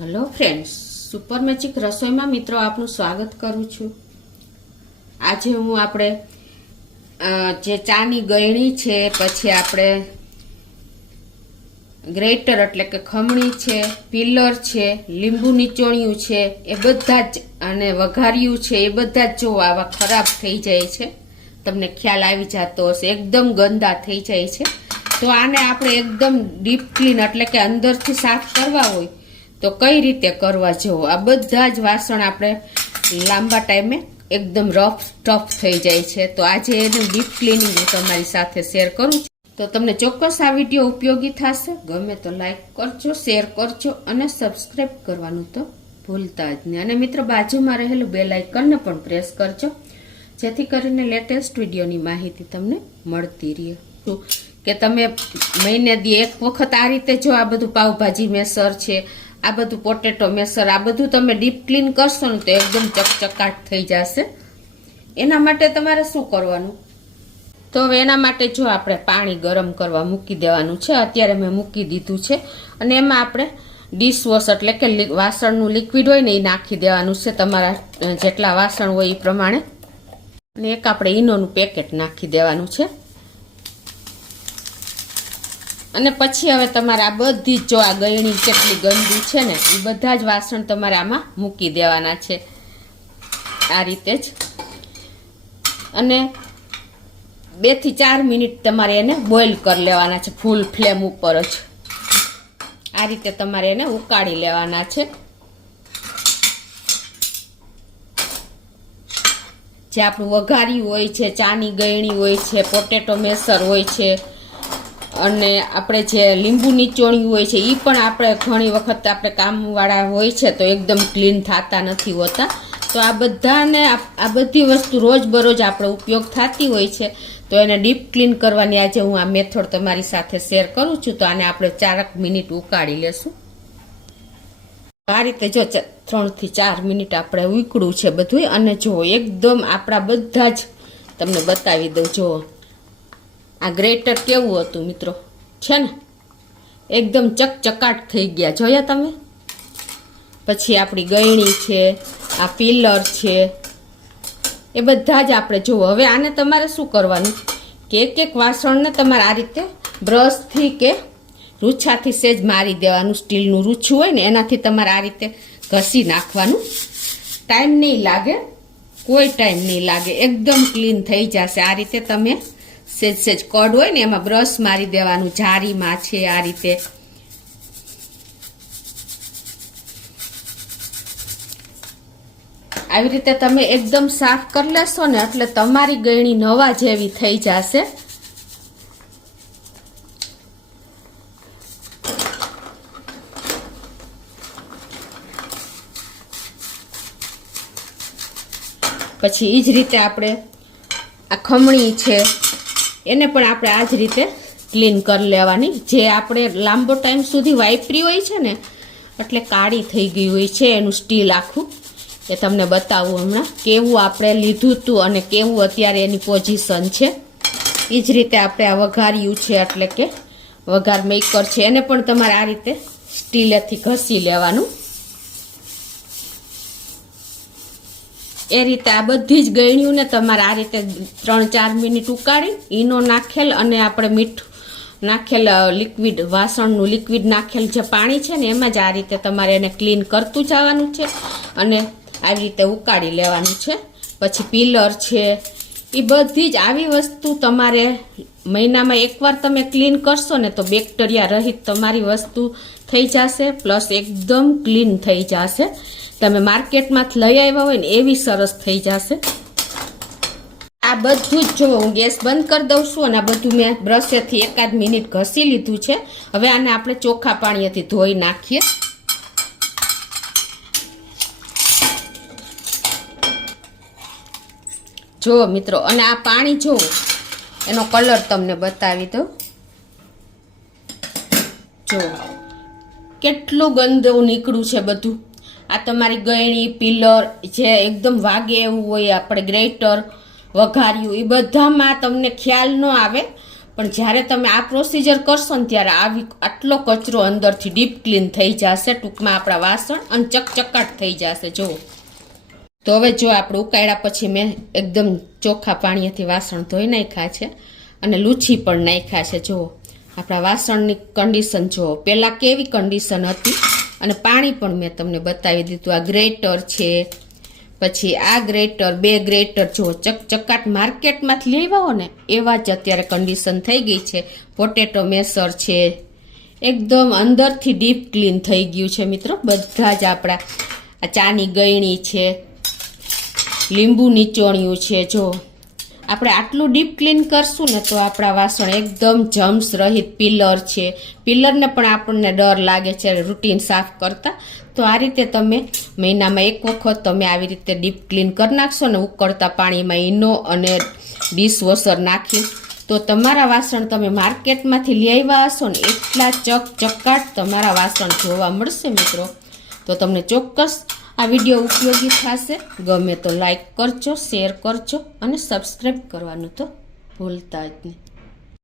Hello friends, super magic રસોઈમાં મિત્રો આપનું સ્વાગત કરું છું। આજે હું આપણે જે ચાની ગળણી છે, પછી આપણે ગ્રેટર એટલે કે ખમણી છે, પિલર છે, લીંબુ નીચોણિયું છે, એ બધા જ અને વઘાર્યું છે, એ બધા જ જો આવા ખરાબ થઈ જાય છે। તમને ખ્યાલ આવી જતો હશે, એકદમ ગંદા થઈ જાય છે। તો આને આપણે એકદમ ડીપ ક્લીન એટલે કે અંદરથી સાફ કરવા હોય તો કઈ રીતે કરવા જુઓ। આ બધા જ વાસણ આપણે લાંબા ટાઈમે એકદમ રફ ટફ થઈ જાય છે। તો આજે એને ડીપ ક્લીનિંગ હું તમારી સાથે શેર કરું છું। તો તમને ચોક્કસ આ વિડીયો ઉપયોગી થશે। ગમે તો લાઈક કરજો, શેર કરજો અને સબસ્ક્રાઈબ કરવાનું તો ભૂલતા જ નહીં। અને મિત્રો બાજુમાં રહેલું બેલ આઇકનને પણ પ્રેસ કરજો, જેથી કરીને લેટેસ્ટ વિડીયોની માહિતી તમને મળતી રહે। કે તમે મહિને દી એક વખત આ રીતે જો આ બધું પાવભાજી મેસર છે, આ બધું પોટેટો મેસર, આ બધું તમે ડીપ ક્લીન કરશો ને તો એકદમ ચકચકાટ થઈ જશે। એના માટે તમારે શું કરવાનું, તો હવે એના માટે જો આપણે પાણી ગરમ કરવા મૂકી દેવાનું છે। અત્યારે મેં મૂકી દીધું છે અને એમાં આપણે ડિશવોશ એટલે કે વાસણનું લિક્વિડ હોય ને એ નાખી દેવાનું છે, તમારા જેટલા વાસણ હોય એ પ્રમાણે। અને એક આપણે ઈનોનું પેકેટ નાખી દેવાનું છે। અને પછી હવે તમારે આ બધી જો આ ગળણી કેટલી ગંદી છે ને એ બધા જ વાસણ તમારે આમાં મૂકી દેવાના છે આ રીતે જ। અને 2 થી 4 મિનિટ તમારે એને બોઇલ કરી લેવાના છે, ફૂલ ફ્લેમ ઉપર જ આ રીતે તમારે એને ઉકાળી લેવાના છે। જે આપણું વઘારી હોય છે, ચાની ગળણી હોય છે, પોટેટો મેસર હોય છે, અને આપણે જે લીંબુ નીચોણિયું હોય છે એ પણ આપણે ઘણી વખત આપણે કામવાળા હોય છે તો એકદમ ક્લીન થતા નથી હોતા। તો આ બધાને આ બધી વસ્તુ રોજબરોજ આપણે ઉપયોગ થતી હોય છે, તો એને ડીપ ક્લીન કરવાની આજે હું આ મેથડ તમારી સાથે શેર કરું છું। તો આને આપણે 4 મિનિટ ઉકાળી લેશું। આ રીતે જો 3 થી 4 મિનિટ આપણે ઉકળું છે બધું। અને જો એકદમ આપણા બધા જ તમને બતાવી દઉં, જો આ ગ્રેટર કેવું હતું મિત્રો, છે ને એકદમ ચકચકાટ થઈ ગયા, જોયા તમે। પછી આપણી ગળણી છે, આ પિલર છે, એ બધા જ આપણે જુઓ। હવે આને તમારે શું કરવાનું કે એક વાસણને તમારે આ રીતે બ્રશથી કે રૂછાથી સેજ મારી દેવાનું, સ્ટીલનું રૂછું હોય ને એનાથી તમારે આ રીતે ઘસી નાખવાનું। ટાઈમ નહીં લાગે, કોઈ ટાઈમ નહીં લાગે, એકદમ ક્લીન થઈ જશે। આ રીતે તમે સેજ સેજ કડ હોય ને એમાં બ્રશ મારી દેવાનું, જારીમાં છે આ રીતે। આવી રીતે તમે એકદમ સાફ કરી લેશો ને એટલે તમારી ગળણી નવા જેવી થઈ જશે। પછી એ જ રીતે આપણે આ ખમણી છે એને પણ આપણે આ જ રીતે ક્લીન કરી લેવાની। જે આપણે લાંબો ટાઈમ સુધી વાપરી હોય છે ને એટલે કાળી થઈ ગઈ હોય છે એનું સ્ટીલ આખું, એ તમને બતાવું હમણાં કેવું આપણે લીધું હતું અને કેવું અત્યારે એની પોઝિશન છે। એ જ રીતે આપણે આ વઘાર્યું છે એટલે કે વઘાર મેકર છે, એને પણ તમારે આ રીતે સ્ટીલેથી ઘસી લેવાનું। એ રીતે આ બધી જ ગળણીઓને તમારે આ રીતે 3-4 મિનિટ ઉકાળી ઈનો નાખેલ અને આપણે મીઠું નાખેલ લિક્વિડ, વાસણનું લિક્વિડ નાખેલ જે પાણી છે ને એમાં જ આ રીતે તમારે એને ક્લીન કરતું જવાનું છે અને આવી રીતે ઉકાળી લેવાનું છે। પછી પિલર છે, એ બધી જ આવી વસ્તુ તમારે મહિનામાં એકવાર તમે ક્લીન કરશો ને તો બેક્ટેરિયા રહિત તમારી વસ્તુ થઈ જશે, પ્લસ એકદમ ક્લીન થઈ જશે। તમે માર્કેટમાંથી લઈ આવ્યા હોય ને એવી સરસ થઈ જશે। આ બધું જ જો હું ગેસ બંધ કરી દઉં છું અને આ બધું મેં બ્રશેથી 1-8 મિનિટ ઘસી લીધું છે। હવે આને આપણે ચોખ્ખા પાણીથી ધોઈ નાખીએ। જો મિત્રો, અને આ પાણી જો એનો કલર તમને બતાવી દઉં, જો કેટલું ગંદુ નીકળ્યું છે બધું। આ તમારી ગળણી, પિલર જે એકદમ વાગે એવું હોય, આપણે ગ્રેટર, વઘાર્યું, એ બધામાં તમને ખ્યાલ ન આવે પણ જ્યારે તમે આ પ્રોસિજર કરશો ને ત્યારે આટલો કચરો અંદરથી ડીપ ક્લીન થઈ જશે, ટૂંકમાં આપણા વાસણ અને ચકચકાટ થઈ જશે. જુઓ તો હવે જો આપણે ઉકાળ્યા પછી મેં એકદમ ચોખ્ખા પાણીથી વાસણ ધોઈ નાખ્યા છે અને લૂછી પણ નાખ્યા છે. જુઓ આપણા વાસણની કન્ડિશન જુઓ, પહેલાં કેવી કન્ડિશન હતી અને પાણી પણ મેં તમને બતાવી દીધું. આ ગ્રેટર છે, પછી આ ગ્રેટર, 2 ગ્રેટર જુઓ ચકચકાટ માર્કેટમાંથી લઈ આવો ને એવા જ અત્યારે કન્ડિશન થઈ ગઈ છે. પોટેટો મેસર છે, એકદમ અંદરથી ડીપ ક્લીન થઈ ગયું છે મિત્રો. બધા જ આપણા આ ચાની ગયણી છે, લીંબુ નીચોણિયું છે. જો આપણે આટલું ડીપ ક્લીન કરશું ને તો આપણા વાસણ એકદમ જમ્સ રહિત. પિલર છે, પિલરને પણ આપણને ડર લાગે છે રૂટીન સાફ કરતા. તો આ રીતે તમે મહિનામાં 1 વખત તમે આવી રીતે ડીપ ક્લીન કરી નાખશો ને ઉકળતા પાણીમાં ઈનો અને ડિશવોશર નાખી, તો તમારા વાસણ તમે માર્કેટમાંથી લઈ આવ્યા હશો ને એટલા ચકચકાટ તમારા વાસણ જોવા મળશે મિત્રો. તો તમને ચોક્કસ આ વિડીયો ઉપયોગી થશે. ગમે તો લાઈક કરજો, શેર કરજો અને સબસ્ક્રાઈબ કરવાનું તો ભૂલતા જ નહીં.